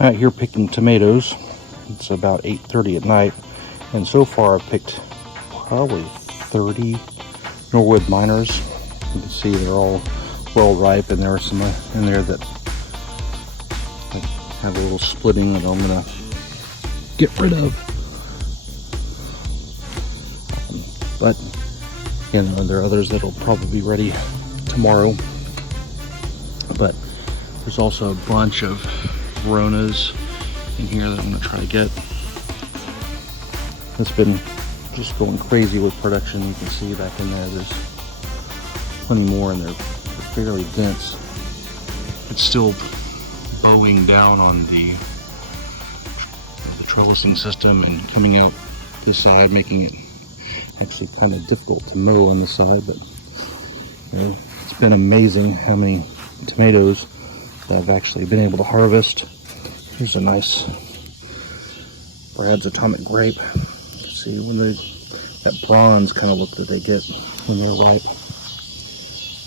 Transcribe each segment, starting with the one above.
Out here picking tomatoes. It's about 8:30 at night, and so far I've picked probably 30 Norwood Minors. You can see they're all well ripe, and there are some in there that have a little splitting that I'm gonna get rid of. But you know, there are others that'll probably be ready tomorrow. But there's also a bunch of Veronas in here that I'm gonna try to get. It's been just going crazy with production. You can see back in there, there's plenty more, and they're fairly dense. It's still bowing down on the trellising system and coming out this side, making it actually kind of difficult to mow on this side. But you know, it's been amazing how many tomatoes that I've actually been able to harvest. Here's a nice Brad's Atomic Grape. You can see when that bronze kind of look that they get when they're ripe.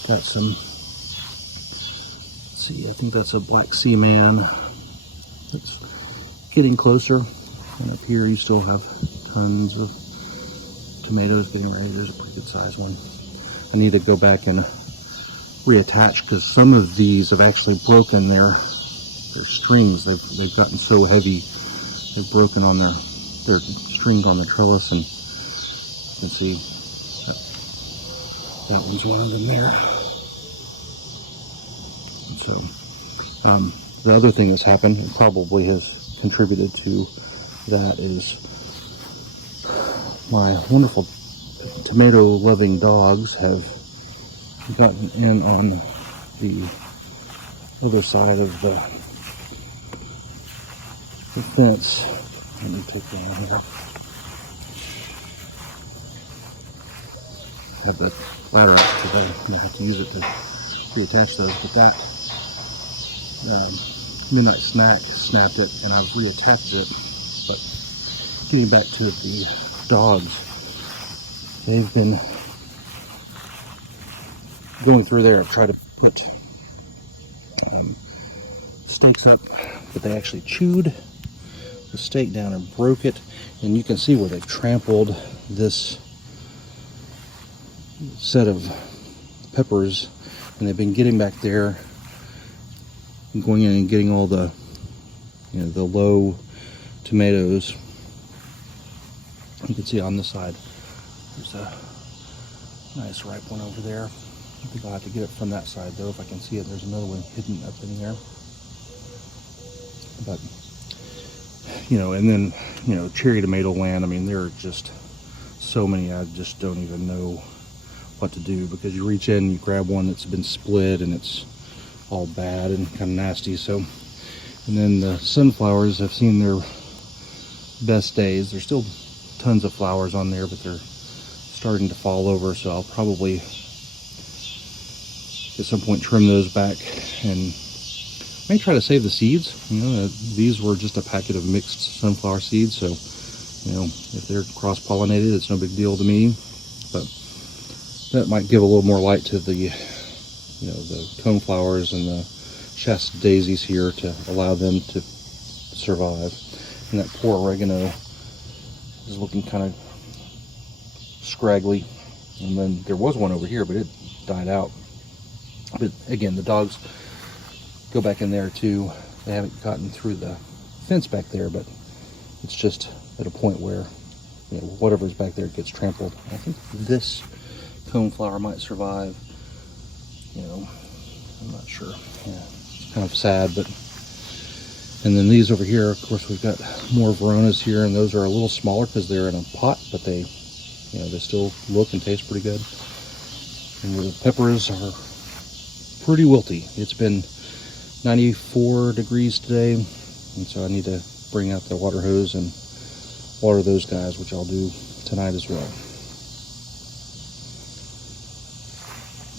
Got some, let's see, I think that's a Black Sea Man. It's getting closer. And up here you still have tons of tomatoes getting ready. There's a pretty good sized one. I need to go back and reattach because some of these have actually broken their strings. They've gotten so heavy, they've broken on their strings on the trellis, and you can see that one's one of them there. And so the other thing that's happened, and probably has contributed to that, is my wonderful tomato loving dogs have gotten in on the other side of the fence. Let me take that out here. I have the ladder up because I have to use it to reattach those, but that Midnight Snack snapped it and I've reattached it. But getting back to the dogs, they've been going through there. I've tried to put stakes up, but they actually chewed the stake down and broke it, and you can see where they've trampled this set of peppers, and they've been getting back there and going in and getting all the, you know, the low tomatoes. You can see on this side there's a nice ripe one over there. I think I'll have to get it from that side though, if I can see it. There's another one hidden up in there. But you know, and then, you know, cherry tomato land, I mean, there are just so many, I just don't even know what to do, because you reach in, you grab one that's been split and it's all bad and kind of nasty. So, and then the sunflowers have seen their best days. There's still tons of flowers on there, but they're starting to fall over, so I'll probably at some point trim those back and I may try to save the seeds. You know, these were just a packet of mixed sunflower seeds, so you know, if they're cross-pollinated, it's no big deal to me. But that might give a little more light to the, you know, the coneflowers and the Shasta daisies here to allow them to survive. And that poor oregano is looking kind of scraggly. And then there was one over here, but it died out. But again, the dogs go back in there too. They haven't gotten through the fence back there, but it's just at a point where, you know, whatever's back there gets trampled. I think this coneflower might survive. You know, I'm not sure. Yeah, it's kind of sad, but. And then these over here, of course, we've got more Veronas here, and those are a little smaller because they're in a pot, but they, you know, they still look and taste pretty good. And the peppers are pretty wilty. It's been 94 degrees today, and so I need to bring out the water hose and water those guys, which I'll do tonight as well.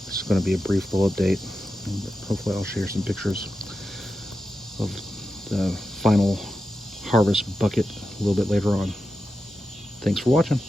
It's going to be a brief little update. Hopefully I'll share some pictures of the final harvest bucket a little bit later on. Thanks for watching.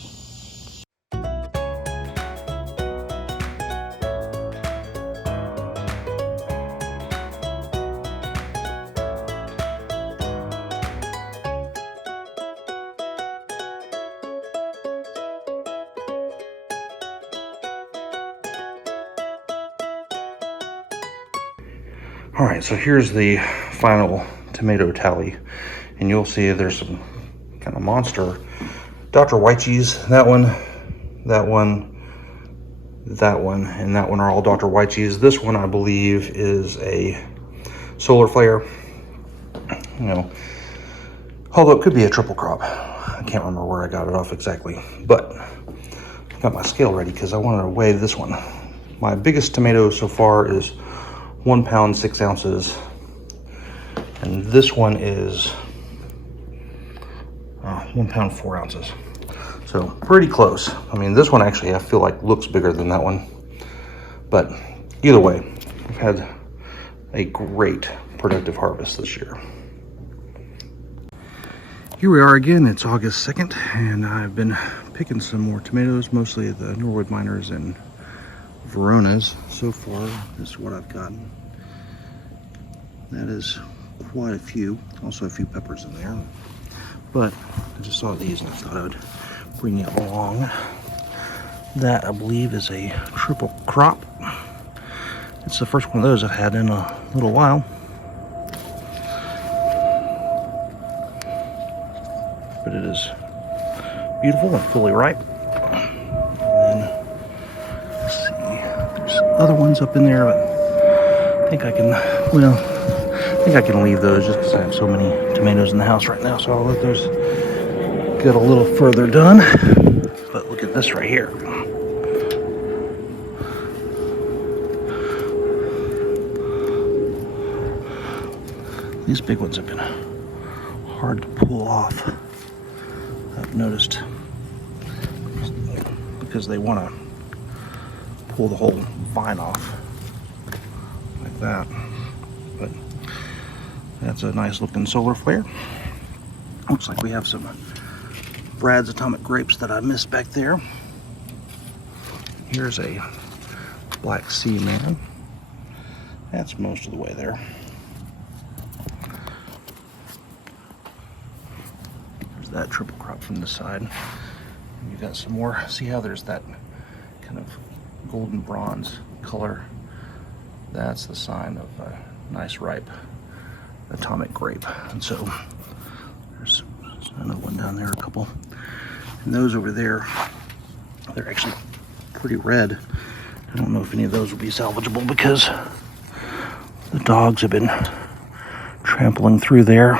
All right, so here's the final tomato tally, and you'll see there's some kind of monster Dr. Wychees. That one, that one, that one, and that one are all Dr. Wychees. This one, I believe, is a solar flare. You know, although it could be a triple crop. I can't remember where I got it off exactly, but I got my scale ready because I wanted to weigh this one. My biggest tomato so far is 1 pound 6 ounces, and this one is 1 pound 4 ounces. So pretty close. I mean, this one actually I feel like looks bigger than that one, but either way, I've had a great productive harvest this year. Here we are again. It's August 2nd, and I've been picking some more tomatoes, mostly the Norwood Minors and Veronas. So far, this is what I've gotten. That is quite a few. Also a few peppers in there. But I just saw these and I thought I would bring it along. That, I believe, is a triple crop. It's the first one of those I've had in a little while. But it is beautiful and fully ripe. And let's see, there's other ones up in there, but I think I can, well, I think I can leave those just because I have so many tomatoes in the house right now. So I'll let those get a little further done. But look at this right here. These big ones have been hard to pull off, I've noticed, because they want to pull the whole vine off like that. But that's a nice looking solar flare. Looks like we have some Brad's Atomic Grapes that I missed back there. Here's a Black Sea Man. That's most of the way there. There's that triple crop from the side. And you've got some more. See how there's that kind of golden bronze color? That's the sign of a nice ripe atomic grape. And so there's another one down there, a couple. And those over there, they're actually pretty red. I don't know if any of those will be salvageable because the dogs have been trampling through there.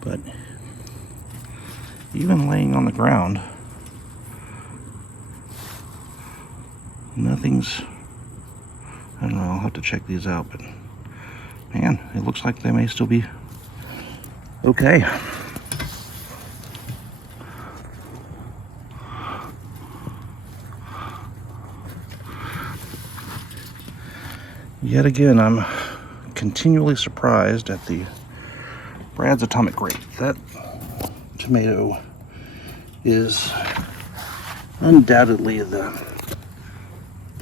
But even laying on the ground, nothing's, I don't know, I'll have to check these out, but man, it looks like they may still be okay. Yet again, I'm continually surprised at the Brad's Atomic Grape. That tomato is undoubtedly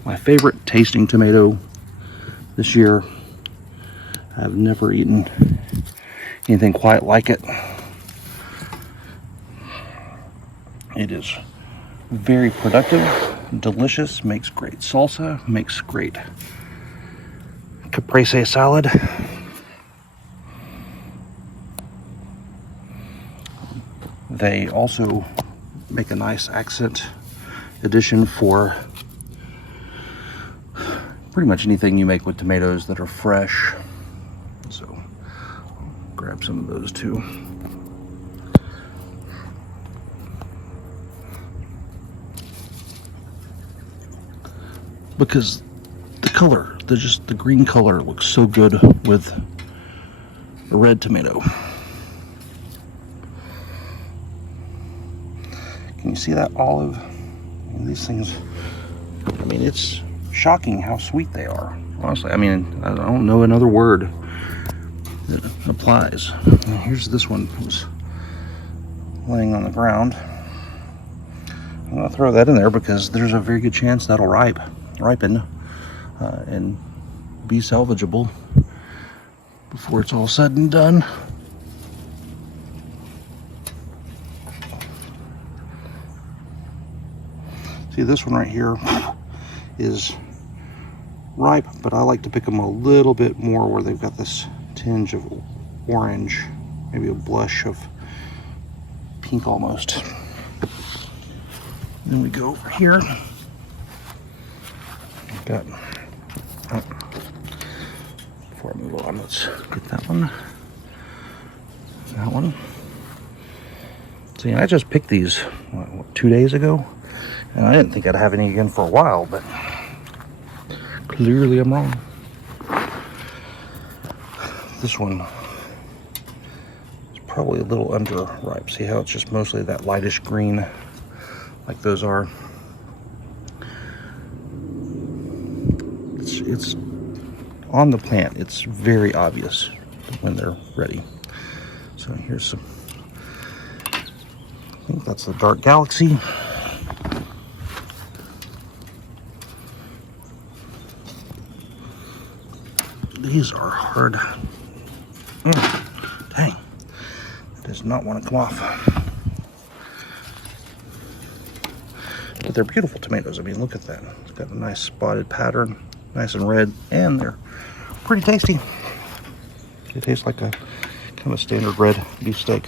my favorite tasting tomato this year. I've never eaten anything quite like it. It is very productive, delicious, makes great salsa, makes great caprese salad. They also make a nice accent addition for pretty much anything you make with tomatoes that are fresh. So I'll grab some of those too. Because the color, the green color looks so good with a red tomato. Can you see that olive? And these things, I mean, it's shocking how sweet they are. Honestly, I mean, I don't know another word that applies. And here's this one that was laying on the ground. I'm gonna throw that in there because there's a very good chance that'll ripen and be salvageable before it's all said and done. See, this one right here is ripe, but I like to pick them a little bit more where they've got this tinge of orange, maybe a blush of pink almost. Then we go over here. Got, oh, before I move on, let's get that one. That one. See, I just picked these, what, 2 days ago? And I didn't think I'd have any again for a while, but clearly I'm wrong. This one is probably a little underripe. See how it's just mostly that lightish green like those are. It's on the plant. It's very obvious when they're ready. So here's some, I think that's the Dark Galaxy. These are hard. Dang, it does not want to come off. But they're beautiful tomatoes. I mean, look at that. It's got a nice spotted pattern, nice and red, and they're pretty tasty. They taste like a kind of standard red beefsteak,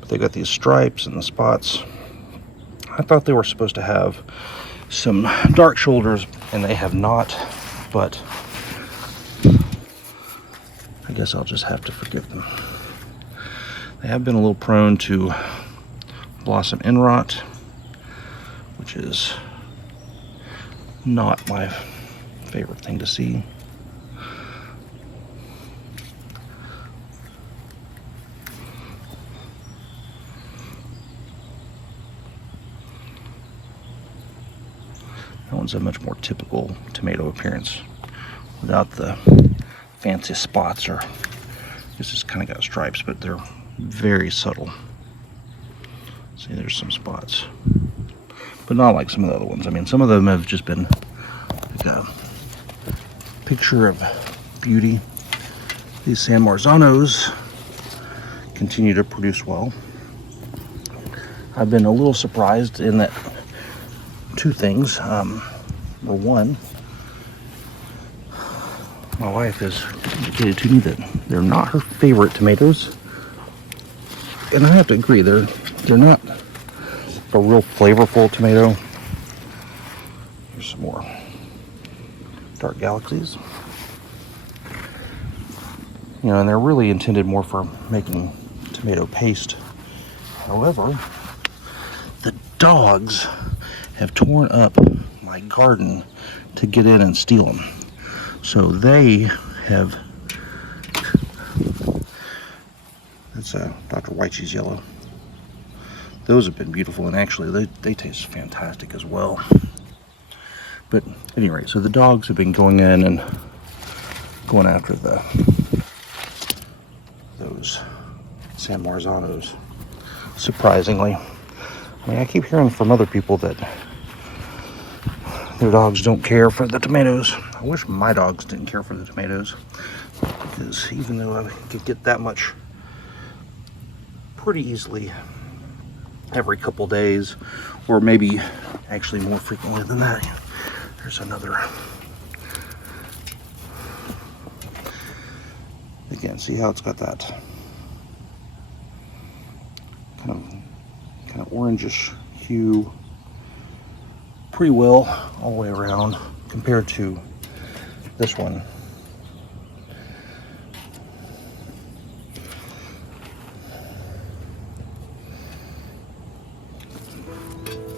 but they got these stripes and the spots. I thought they were supposed to have some dark shoulders, and they have not, but I guess I'll just have to forgive them. They have been a little prone to blossom end rot, which is not my favorite thing to see. That one's a much more typical tomato appearance without the fancy spots, or this just kind of got stripes, but they're very subtle. See, there's some spots, but not like some of the other ones. I mean, some of them have just been like a picture of beauty. These San Marzanos continue to produce well. I've been a little surprised in that two things. Number one, my wife has indicated to me that they're not her favorite tomatoes, and I have to agree, they're not a real flavorful tomato. Here's some more Dark Galaxies. You know, and they're really intended more for making tomato paste. However, the dogs have torn up my garden to get in and steal them. So they have, that's Dr. Wychee's yellow. Those have been beautiful, and actually they taste fantastic as well. But at any rate, so the dogs have been going in and going after those San Marzanos, surprisingly. I mean, I keep hearing from other people that their dogs don't care for the tomatoes. I wish my dogs didn't care for the tomatoes, because even though I could get that much pretty easily every couple days, or maybe actually more frequently than that. There's another. Again, see how it's got that kind of orangish hue pretty well all the way around compared to this one.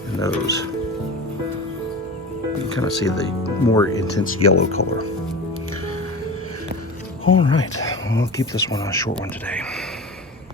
And those, you can kind of see the more intense yellow color. All right, well, I'll keep this one a short one today.